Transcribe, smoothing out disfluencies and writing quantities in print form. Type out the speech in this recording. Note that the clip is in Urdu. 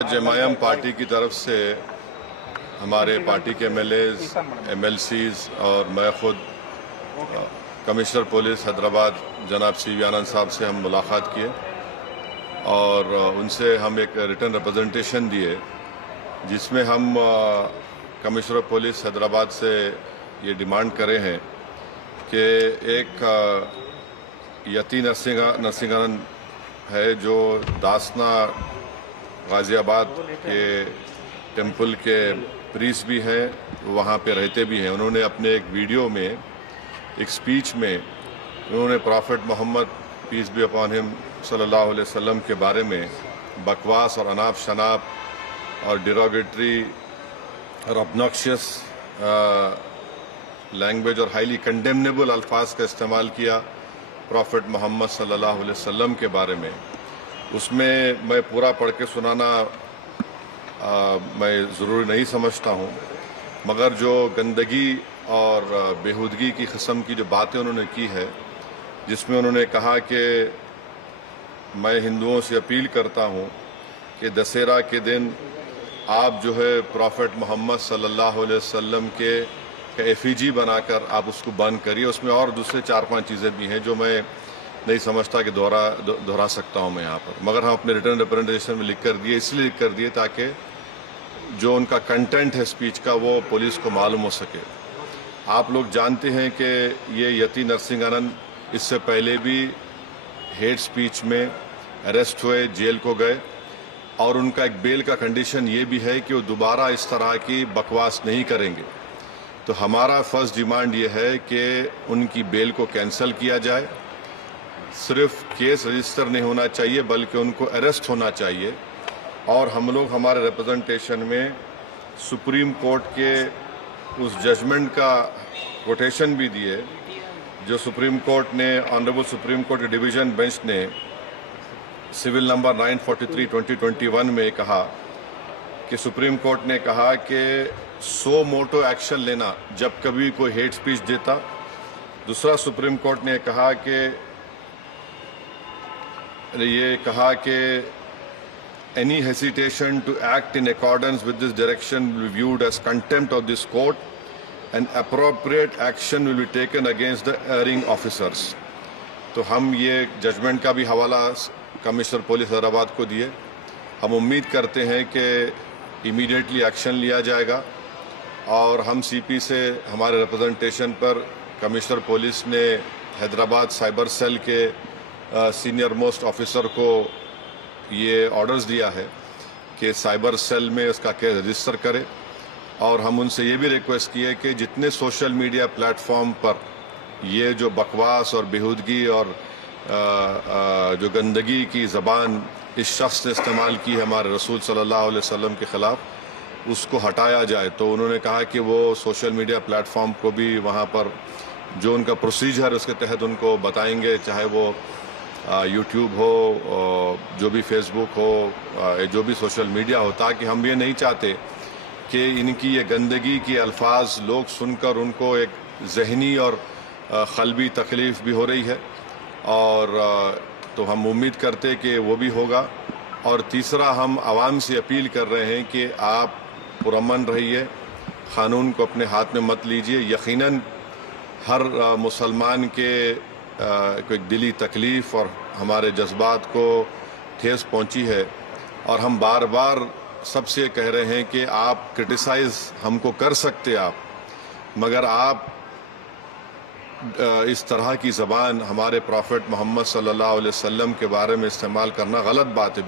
جماعم پارٹی کی طرف سے ہمارے پارٹی کے M L As, M L Cs اور میں خود کمشنر پولیس حیدرآباد جناب سی وی آنند صاحب سے ہم ملاقات کیے اور ان سے ہم ایک ریٹن ریپرزنٹیشن دیے جس میں ہم کمشنر پولیس حیدرآباد سے یہ ڈیمانڈ کرے ہیں کہ ایک یتی نرسنگانند ہے جو داسنا غازی آباد کے ٹیمپل کے پریس بھی ہیں، وہاں پہ رہتے بھی ہیں۔ انہوں نے اپنے ایک ویڈیو میں ایک سپیچ میں انہوں نے prophet Muhammad peace be upon him صلی اللہ علیہ وسلم کے بارے میں بکواس اور اناپ شناپ اور ڈیروگیٹری اور obnoxious لینگویج اور ہائیلی کنڈیمنیبل الفاظ کا استعمال کیا پرافٹ محمد صلی اللہ علیہ وسلم کے بارے میں۔ اس میں میں پورا پڑھ کے سنانا میں ضروری نہیں سمجھتا ہوں، مگر جو گندگی اور بےہودگی کی قسم کی جو باتیں انہوں نے کی ہے، جس میں انہوں نے کہا کہ میں ہندوؤں سے اپیل کرتا ہوں کہ دسہرہ کے دن آپ جو ہے پرافٹ محمد صلی اللہ علیہ وسلم کے ایفیجی بنا کر آپ اس کو بند کریے۔ اس میں اور دوسرے 4-5 چیزیں بھی ہیں جو میں نہیں سمجھتا کہ دہرا سکتا ہوں میں یہاں پر، مگر ہم اپنے ریٹن ریپرزنٹیشن میں لکھ کر دیے، اس لیے لکھ کر دیے تاکہ جو ان کا کنٹینٹ ہے سپیچ کا وہ پولیس کو معلوم ہو سکے۔ آپ لوگ جانتے ہیں کہ یہ یتی نرسنگانند اس سے پہلے بھی ہیٹ سپیچ میں اریسٹ ہوئے، جیل کو گئے، اور ان کا ایک بیل کا کنڈیشن یہ بھی ہے کہ وہ دوبارہ اس طرح کی بکواس نہیں کریں گے۔ تو ہمارا فرسٹ ڈیمانڈ یہ ہے کہ ان کی بیل کو کینسل کیا جائے، صرف کیس رجسٹر نہیں ہونا چاہیے بلکہ ان کو اریسٹ ہونا چاہیے۔ اور ہم لوگ ہمارے ریپرزنٹیشن میں سپریم کورٹ کے اس ججمنٹ کا کوٹیشن بھی دیے جو سپریم کورٹ نے، آنریبل سپریم کورٹ کے ڈویژن بینچ نے سول نمبر 943/2021 میں کہا کہ سپریم کورٹ نے کہا کہ سو موٹو ایکشن لینا جب کبھی کوئی ہیٹ سپیچ دیتا۔ دوسرا سپریم کورٹ نے کہا کہ any hesitation to act in accordance with this direction will be viewed as contempt of this court and appropriate action will be taken against the erring officers۔ تو ہم یہ ججمنٹ کا بھی حوالہ کمشنر پولیس حیدرآباد کو دیے۔ ہم امید کرتے ہیں کہ امیڈیٹلی ایکشن لیا جائے گا، اور ہم سی پی سے ہمارے ریپرزنٹیشن پر کمشنر پولیس نے حیدرآباد سائبر سیل کے سینئر موسٹ آفیسر کو یہ آرڈرز دیا ہے کہ سائبر سیل میں اس کا کیس رجسٹر کرے، اور ہم ان سے یہ بھی ریکویسٹ کیے کہ جتنے سوشل میڈیا پلیٹ فارم پر یہ جو بکواس اور بےہودگی اور جو گندگی کی زبان اس شخص نے استعمال کی ہے ہمارے رسول صلی اللہ علیہ وسلم کے خلاف، اس کو ہٹایا جائے۔ تو انہوں نے کہا کہ وہ سوشل میڈیا پلیٹ فارم کو بھی وہاں پر جو ان کا پروسیجر ہے اس کے تحت ان کو بتائیں گے، چاہے وہ یوٹیوب ہو، جو بھی فیس بک ہو، جو بھی سوشل میڈیا ہو، تاکہ ہم یہ نہیں چاہتے کہ ان کی یہ گندگی کے الفاظ لوگ سن کر ان کو ایک ذہنی اور قلبی تکلیف بھی ہو رہی ہے، اور تو ہم امید کرتے کہ وہ بھی ہوگا۔ اور تیسرا، ہم عوام سے اپیل کر رہے ہیں کہ آپ پرامن رہیے، قانون کو اپنے ہاتھ میں مت لیجیے۔ یقیناً ہر مسلمان کے کوئی دلی تکلیف اور ہمارے جذبات کو ٹھیس پہنچی ہے، اور ہم بار بار سب سے کہہ رہے ہیں کہ آپ کرٹیسائز ہم کو کر سکتے آپ، مگر آپ اس طرح کی زبان ہمارے پرافٹ محمد صلی اللہ علیہ وسلم کے بارے میں استعمال کرنا غلط بات ہے۔